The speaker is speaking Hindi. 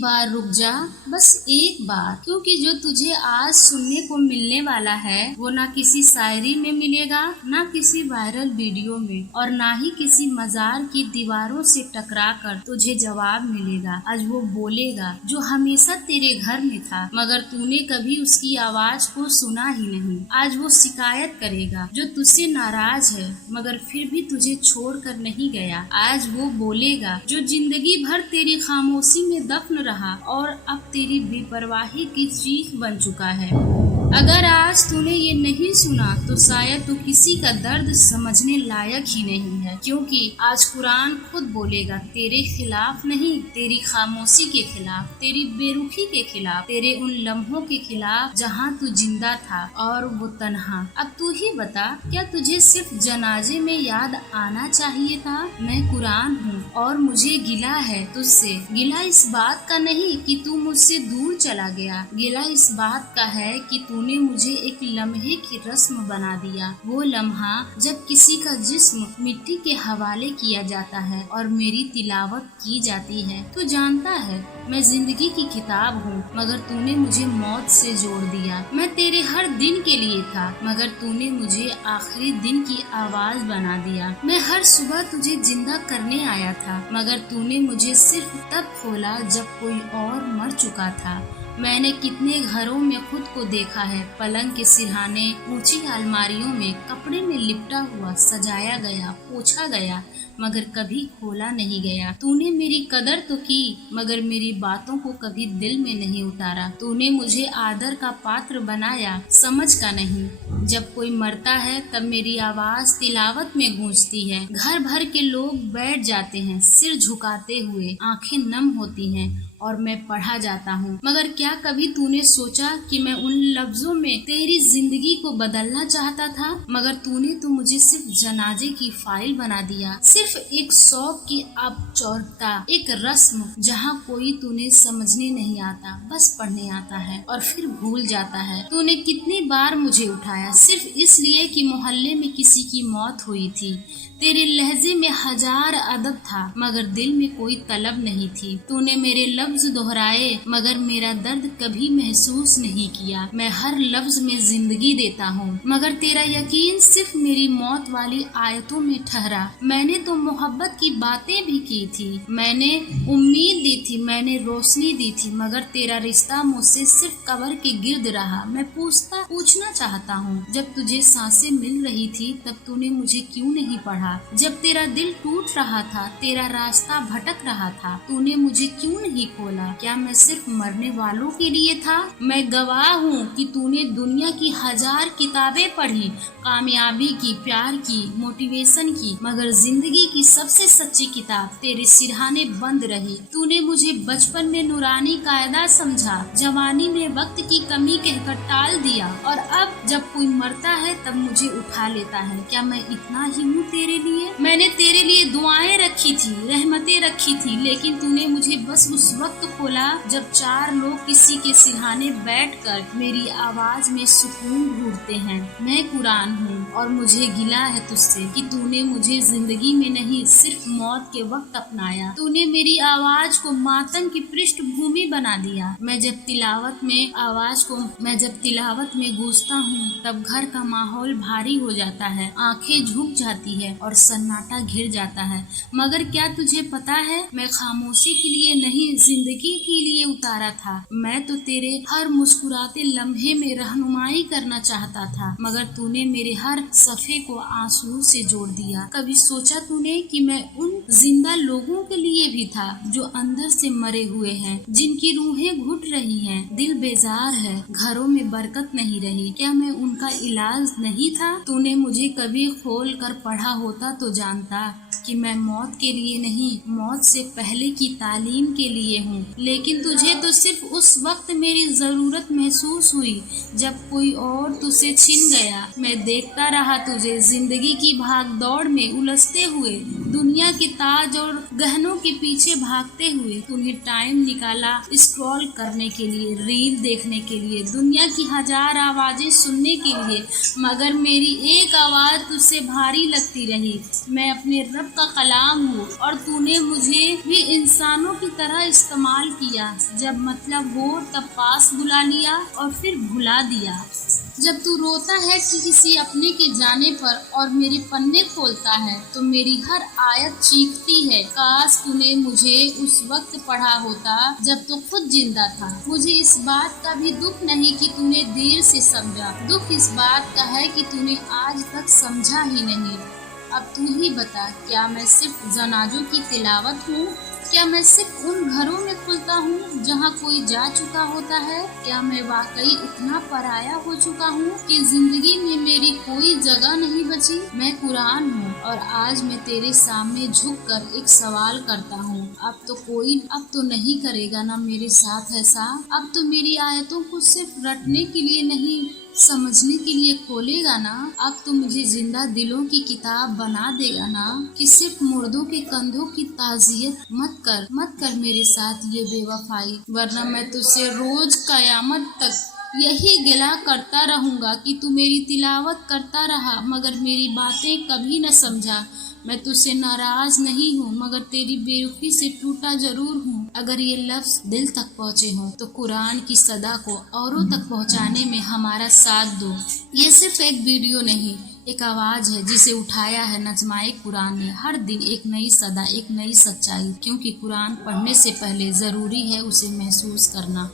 बार रुक जा, बस एक बार, क्योंकि जो तुझे आज सुनने को मिलने वाला है वो ना किसी शायरी में मिलेगा, ना किसी वायरल वीडियो में, और ना ही किसी मजार की दीवारों से टकरा कर तुझे जवाब मिलेगा। आज वो बोलेगा जो हमेशा तेरे घर में था, मगर तूने कभी उसकी आवाज को सुना ही नहीं। आज वो शिकायत करेगा जो तुझसे नाराज है, मगर फिर भी तुझे छोड़ कर नहीं गया। आज वो बोलेगा जो जिंदगी भर तेरी खामोशी में दफन रहा और अब तेरी बेपरवाही की चीख बन चुका है। अगर आज तूने ये नहीं सुना तो शायद तू किसी का दर्द समझने लायक ही नहीं है, क्योंकि आज कुरान खुद बोलेगा तेरे खिलाफ नहीं, तेरी खामोशी के खिलाफ, तेरी बेरुखी के खिलाफ, तेरे उन लम्हों के खिलाफ जहाँ तू जिंदा था और वो तन्हा। अब तू ही बता, क्या तुझे सिर्फ जनाजे में याद आना चाहिए था? मैं कुरान हूँ और मुझे गिला है तुझसे। गिला इस बात का नहीं कि तू मुझसे दूर चला गया, गिला इस बात का है कि तूने मुझे एक लम्हे की रस्म बना दिया। वो लम्हा जब किसी का जिस्म मिट्टी के हवाले किया जाता है और मेरी तिलावत की जाती है। तू जानता है मैं जिंदगी की किताब हूँ, मगर तूने मुझे मौत से जोड़ दिया। मैं तेरे हर दिन के लिए था, मगर तूने मुझे आखिरी दिन की आवाज बना दिया। मैं हर सुबह तुझे जिंदा करने आया था, मगर तूने मुझे सिर्फ तब खोला जब कोई और मर चुका था। मैंने कितने घरों में खुद को देखा है, पलंग के सिरहाने, ऊंची अलमारियों में कपड़े में लिपटा हुआ, सजाया गया, पोछा गया, मगर कभी खोला नहीं गया। तूने मेरी कदर तो की, मगर मेरी बातों को कभी दिल में नहीं उतारा। तूने मुझे आदर का पात्र बनाया, समझ का नहीं। जब कोई मरता है तब मेरी आवाज तिलावत में गूंजती है। घर भर के लोग बैठ जाते हैं सिर झुकाते हुए, आंखें नम होती हैं और मैं पढ़ा जाता हूँ। मगर क्या कभी तूने सोचा कि मैं उन लफ्जों में तेरी जिंदगी को बदलना चाहता था? मगर तूने तो मुझे सिर्फ जनाजे की फाइल बना दिया, सिर्फ एक शौक की औपचारिकता, एक रस्म जहाँ कोई तूने समझने नहीं आता, बस पढ़ने आता है और फिर भूल जाता है। तूने कितनी बार मुझे उठाया सिर्फ इसलिए कि मोहल्ले में किसी की मौत हुई थी। तेरे लहजे में हजार अदब था, मगर दिल में कोई तलब नहीं थी। तूने मेरे लफ्ज दोहराए, मगर मेरा दर्द कभी महसूस नहीं किया। मैं हर लफ्ज में जिंदगी देता हूँ, मगर तेरा यकीन सिर्फ मेरी मौत वाली आयतों में ठहरा। मैंने तो मोहब्बत की बातें भी की थी, मैंने उम्मीद दी थी, मैंने रोशनी दी थी, मगर तेरा रिश्ता मुझसे सिर्फ कब्र के गिर्द रहा। मैं पूछना चाहता हूँ, जब तुझे सांसें मिल रही थी तब तूने मुझे क्यों नहीं पढ़ा? जब तेरा दिल टूट रहा था, तेरा रास्ता भटक रहा था, तूने मुझे क्यों नहीं खोला? क्या मैं सिर्फ मरने वालों के लिए था? मैं गवाह हूँ कि तूने दुनिया की हजार किताबें पढ़ी, कामयाबी की, प्यार की, मोटिवेशन की, मगर जिंदगी की सबसे सच्ची किताब तेरे सिरहाने बंद रही। तूने मुझे बचपन में नूरानी कायदा समझा, जवानी में वक्त की कमी कहकर टाल दिया, और अब जब कोई मरता है तब मुझे उठा लेता है। क्या मैं इतना ही हूँ तेरे लिए? मैंने तेरे लिए दुआएं रखी थी, रहमतें रखी थी, लेकिन तूने मुझे बस उस वक्त खोला जब चार लोग किसी के सिरहाने बैठकर मेरी आवाज में सुकून ढूंढते हैं। मैं कुरान हूँ और मुझे गिला है तुझसे कि तूने मुझे जिंदगी में नहीं सिर्फ मौत के वक्त अपनाया। तूने मेरी आवाज को मातम की पृष्ठभूमि बना दिया। मैं जब तिलावत में गूंजता हूँ तब घर का माहौल भारी हो जाता है, आंखें झुक जाती है और सन्नाटा घिर जाता है। मगर क्या तुझे पता है, मैं खामोशी के लिए नहीं जिंदगी के लिए उतारा था। मैं तो तेरे हर मुस्कुराते लम्हे में रहनुमाई करना चाहता था, मगर तूने मेरे हर सफ़े को आंसू से जोड़ दिया। कभी सोचा तूने कि मैं उन जिंदा लोगों के लिए भी था जो अंदर से मरे हुए हैं, जिनकी रूहें घुट रही हैं, दिल बेजार है, घरों में बरकत नहीं रही? क्या मैं उनका इलाज नहीं था? तूने मुझे कभी खोल कर पढ़ा होता तो जानता कि मैं मौत के लिए नहीं, मौत से पहले की तालीम के लिए हूँ। लेकिन तुझे तो सिर्फ उस वक्त मेरी जरूरत महसूस हुई जब कोई और तुझसे छिन गया। मैं देखता रहा तुझे जिंदगी की भाग दौड़ में उलझते हुए, दुनिया के ताज और गहनों के पीछे भागते हुए। तूने टाइम निकाला स्क्रॉल करने के लिए, रील देखने के लिए, दुनिया की हजार आवाजें सुनने के लिए, मगर मेरी एक आवाज तुझसे भारी लगती रही। मैं अपने रब का कलाम हूँ और तूने मुझे भी इंसानों की तरह इस्तेमाल किया, जब मतलब हो तब पास बुला लिया और फिर भुला दिया। जब तू रोता है कि किसी अपने के जाने पर और मेरे पन्ने खोलता है तो मेरी हर आयत चीखती है, काश तूने मुझे उस वक्त पढ़ा होता जब तू खुद जिंदा था। मुझे इस बात का भी दुख नहीं कि तूने देर से समझा, दुख इस बात का है कि तूने आज तक समझा ही नहीं। अब तू ही बता, क्या मैं सिर्फ जनाजों की तिलावत हूँ? क्या मैं सिर्फ उन घरों में खुलता हूँ जहाँ कोई जा चुका होता है? क्या मैं वाकई उतना पराया हो चुका हूँ कि जिंदगी में मेरी कोई जगह नहीं बची? मैं कुरान हूँ और आज मैं तेरे सामने झुककर एक सवाल करता हूँ। अब तो नहीं करेगा ना मेरे साथ ऐसा? अब तो मेरी आयतों को सिर्फ रटने के लिए नहीं, समझने के लिए खोलेगा ना? अब तो मुझे जिंदा दिलों की किताब बना देगा ना कि सिर्फ मुर्दों के कंधों की ताज़ियत मत कर मेरे साथ ये बेवफाई, वरना मैं तुझसे रोज कयामत तक यही गिला करता रहूंगा कि तू मेरी तिलावत करता रहा मगर मेरी बातें कभी न समझा। मैं तुझसे नाराज नहीं हूँ मगर तेरी बेरुखी से टूटा जरूर हूँ। अगर ये लफ्ज दिल तक पहुँचे हों तो कुरान की सदा को औरों तक पहुँचाने में हमारा साथ दो। ये सिर्फ एक वीडियो नहीं, एक आवाज है जिसे उठाया है नज़्माए कुरान ने। हर दिन एक नई सदा, एक नई सच्चाई, क्योंकि कुरान पढ़ने से पहले जरूरी है उसे महसूस करना।